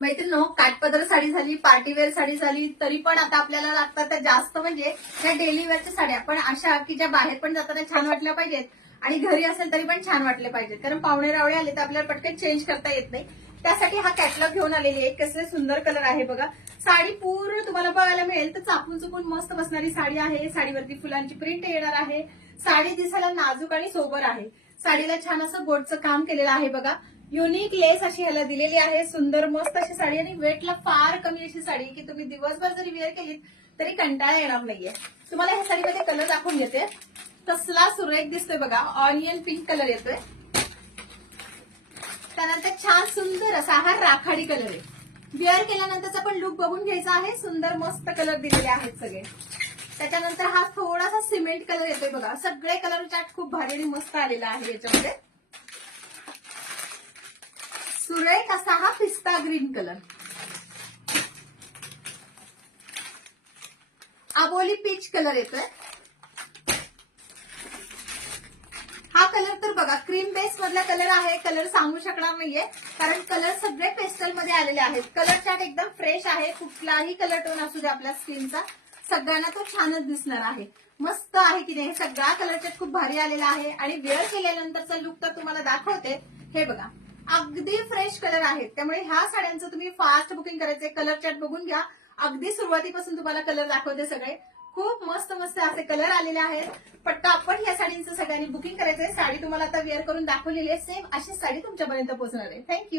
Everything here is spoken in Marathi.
मैत्रिणींनो, काठपदर साडी झाली, पार्टीवेअर साडी झाली, तरी पण आता आपल्याला लागतात त्या जास्त म्हणजे त्या डेली वेअरच्या साड्या, पण अशा की ज्या बाहेर पण जाताना छान वाटल्या पाहिजेत आणि घरी असेल तरी पण छान वाटले पाहिजेत. कारण पाहुणे रावळे आले तर आपल्याला पटकन चेंज करता येत नाही. त्यासाठी हा कॅटलॉग घेऊन आलेली आहे. कसले सुंदर कलर आहे बघा. साडी पूर्ण तुम्हाला बघायला मिळेल तर चापून चुकून मस्त बसणारी साडी आहे. साडीवरती फुलांची प्रिंट येणार आहे. साडी दिसायला नाजूक आणि सोबर आहे. साडीला छान असं गोटचं काम केलेलं आहे बघा. युनिक लेस अशी ह्याला दिलेली आहे. सुंदर मस्त अशी साडी आणि वेटला फार कमी अशी साडी की तुम्ही दिवसभर जरी वेअर केलीत तरी कंटाळा येणार नाहीये. तुम्हाला ह्या साडीमध्ये कलर दाखवून घेते. कसला सुरेख दिसतोय बघा. ऑनियन पिंक कलर येतोय. त्यानंतर छान सुंदर असा हा राखाडी कलर आहे. वेअर केल्यानंतरचा पण लुक बघून घ्यायचा आहे. सुंदर मस्त कलर दिलेले आहेत सगळे. त्याच्यानंतर हा थोडासा सिमेंट कलर येतोय बघा. सगळे कलर चार्ट खूप भारी आणि मस्त आलेला आहे याच्यामध्ये. सुरेख असा हा पिस्ता ग्रीन कलर. आबोली पीच कलर येतोय. हा कलर तर बघा क्रीम बेस मधला कलर आहे. कलर सांगू शकणार नाहीये कारण कलर सगळे पेस्टल मध्ये आलेले आहेत. कलर चार्ट एकदम फ्रेश आहे. कुठलाही कलर टोन असू दे आपल्या स्किनचा सगळ्यांना तो छानच दिसणार आहे. मस्त आहे की नाही. सगळा कलर चार्ट खूप भारी आलेला आहे आणि वेअर केल्यानंतरचा लुक तर तुम्हाला दाखवते. हे बघा अगदी फ्रेश कलर आहेत. त्यामुळे ह्या साड्यांचं तुम्ही फास्ट बुकिंग करायचंय. कलर चार्ट बघून घ्या. अगदी सुरुवातीपासून तुम्हाला कलर दाखवते सगळे. खूप मस्त मस्त असे कलर आलेले आहेत. पटापट या साडींचं सगळ्यांनी बुकिंग करायचंय. साडी तुम्हाला आता वेअर करून दाखवलेली आहे. सेम अशी साडी तुमच्यापर्यंत पोहोचणार आहे. थँक्यू.